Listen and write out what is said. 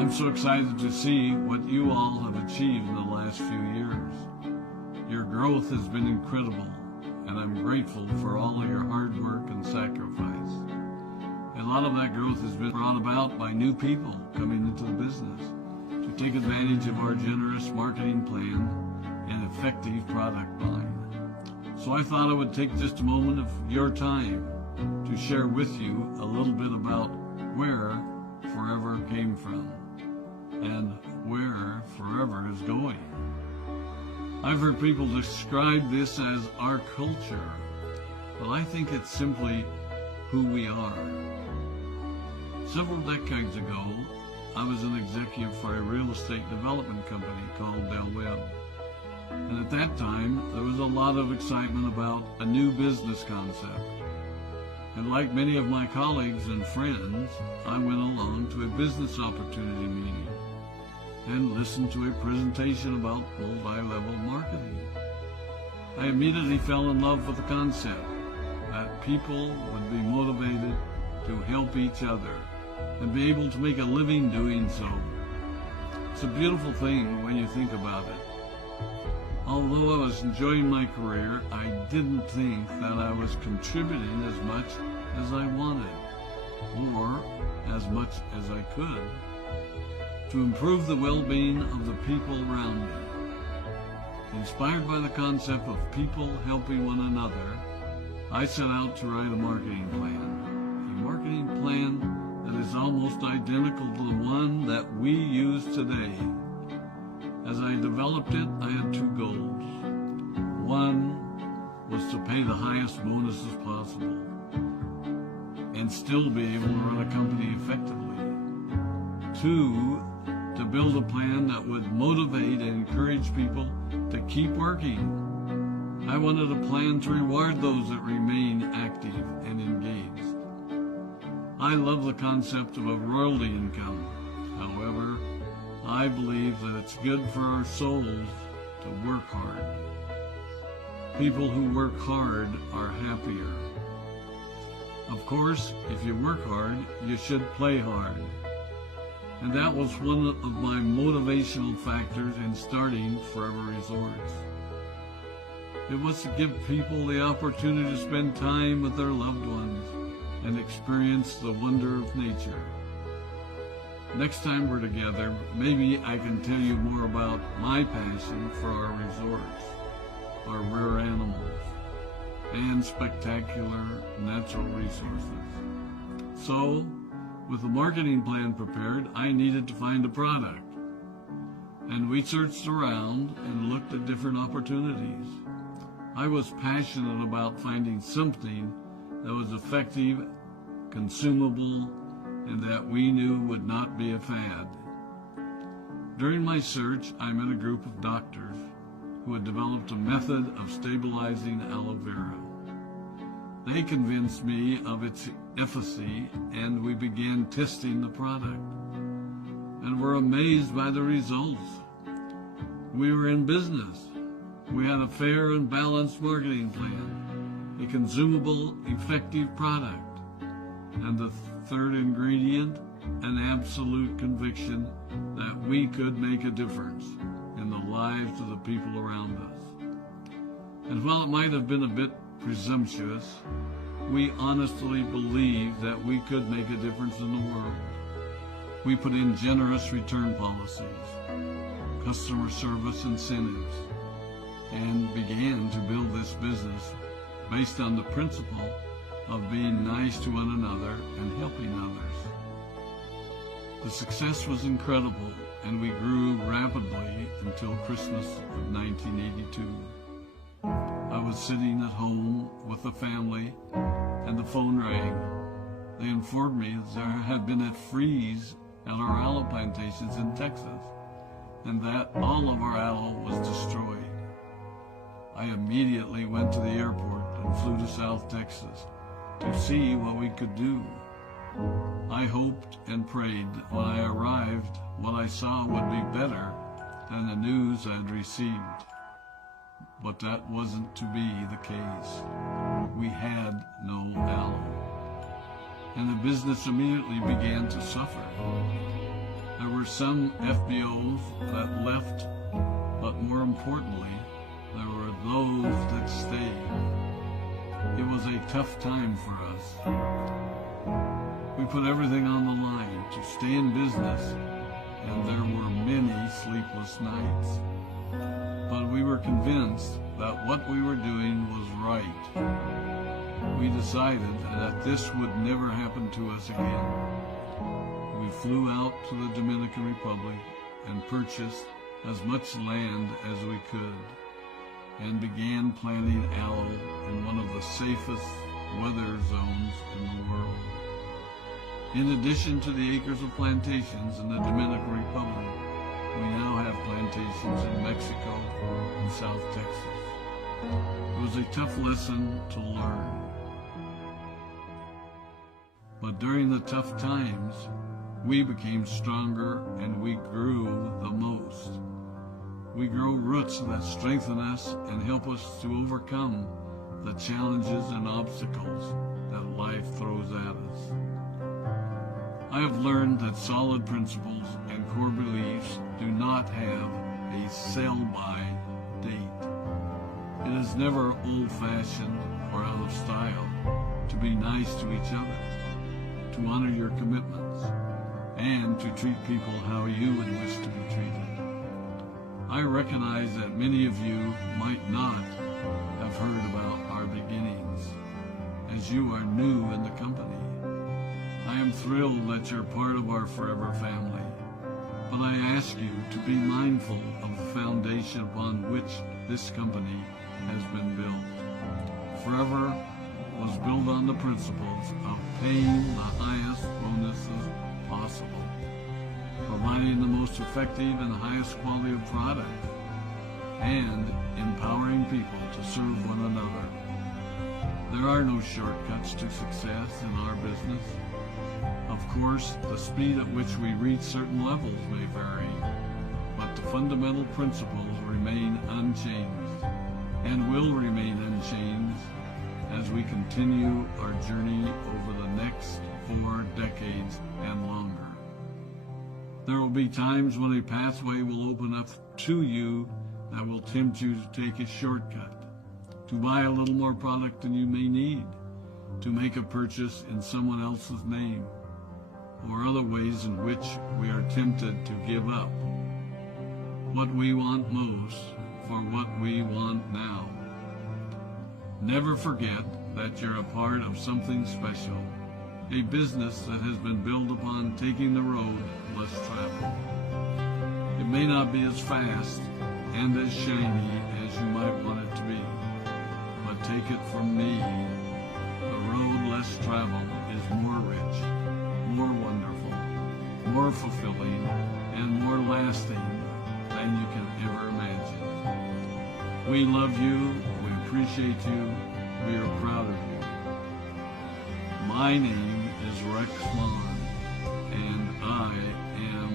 I'm so excited to see what you all have achieved in the last few years. Your growth has been incredible, and I'm grateful for all of your hard work and sacrifice. A lot of that growth has been brought about by new people coming into the business to take advantage of our generous marketing plan and effective product line. So I thought I would take just a moment of your time to share with you a little bit about where Forever came from and where Forever is going. I've heard people describe this as our culture, but I think it's simply who we are. Several decades ago, I was an executive for a real estate development company called Del Webb. And at that time, there was a lot of excitement about a new business concept. And like many of my colleagues and friends, I went along to a business opportunity meeting and listened to a presentation about multi-level marketing. I immediately fell in love with the concept that people would be motivated to help each other and be able to make a living doing so. It's a beautiful thing when you think about it. Although I was enjoying my career, I didn't think that I was contributing as much as I wanted, or as much as I could, to improve the well-being of the people around me. Inspired by the concept of people helping one another, I set out to write a marketing plan that is almost identical to the one that we use today. As I developed it, I had two goals. One was to pay the highest bonuses possible and still be able to run a company effectively. Two, to build a plan that would motivate and encourage people to keep working. I wanted a plan to reward those that remain active and engaged. I love the concept of a royalty income. However, I believe that it's good for our souls to work hard. People who work hard are happier. Of course, if you work hard, you should play hard. And that was one of my motivational factors in starting Forever Resorts. It was to give people the opportunity to spend time with their loved ones and experience the wonder of nature. Next time we're together, maybe I can tell you more about my passion for our resorts, our rare animals, and spectacular natural resources. So, with the marketing plan prepared, I needed to find a product. And we searched around and looked at different opportunities. I was passionate about finding something that was effective, consumable, and that we knew would not be a fad. During my search, I met a group of doctors who had developed a method of stabilizing aloe vera. They convinced me of its efficacy, and we began testing the product, and were amazed by the results. We were in business. We had a fair and balanced marketing plan, a consumable, effective product, and the third ingredient, an absolute conviction that we could make a difference in the lives of the people around us. And while it might have been a bit presumptuous, we honestly believed that we could make a difference in the world. We put in generous return policies, customer service incentives, and began to build this business based on the principle of being nice to one another and helping others. The success was incredible, and we grew rapidly until Christmas of 1982. I was sitting at home with the family, and the phone rang. They informed me that there had been a freeze at our aloe plantations in Texas, and that all of our aloe was destroyed. I immediately went to the airport and flew to South Texas to see what we could do. I hoped and prayed that when I arrived, what I saw would be better than the news I'd received. But that wasn't to be the case. We had no aloe, and the business immediately began to suffer. There were were some FBOs that left, but more importantly, there were those that stayed. It was a tough time for us. We put everything on the line to stay in business, and there were many sleepless nights. But we were convinced that what we were doing was right. We decided that this would never happen to us again. We flew out to the Dominican Republic and purchased as much land as we could, and began planting aloe in one of the safest weather zones in the world. In addition to the acres of plantations in the Dominican Republic, we now have plantations in Mexico and South Texas. It was a tough lesson to learn. But during the tough times, we became stronger and we grew the most. We grow roots that strengthen us and help us to overcome the challenges and obstacles that life throws at us. I have learned that solid principles and core beliefs do not have a sell-by date. It is never old-fashioned or out of style to be nice to each other, to honor your commitments, and to treat people how you would wish to be treated. I recognize that many of you might not have heard about our beginnings, as you are new in the company. I am thrilled that you're part of our forever family, but I ask you to be mindful of the foundation upon which this company has been built. Forever was built on the principles of paying the highest bonuses possible, providing the most effective and highest quality of product, and empowering people to serve one another. There are no shortcuts to success in our business. Of course, the speed at which we reach certain levels may vary, but the fundamental principles remain unchanged and will remain unchanged as we continue our journey over the next 4 decades and longer. There will be times when a pathway will open up to you that will tempt you to take a shortcut, to buy a little more product than you may need, to make a purchase in someone else's name, or other ways in which we are tempted to give up what we want most for what we want now. Never forget that you're a part of something special, a business that has been built upon taking the road less traveled. It may not be as fast and as shiny as you might want it to be, but take it from me, the road less traveled is more rich, more wonderful, more fulfilling, and more lasting than you can ever imagine. We love you, we appreciate you, we are proud of you. My name is Rex Maughan, and I am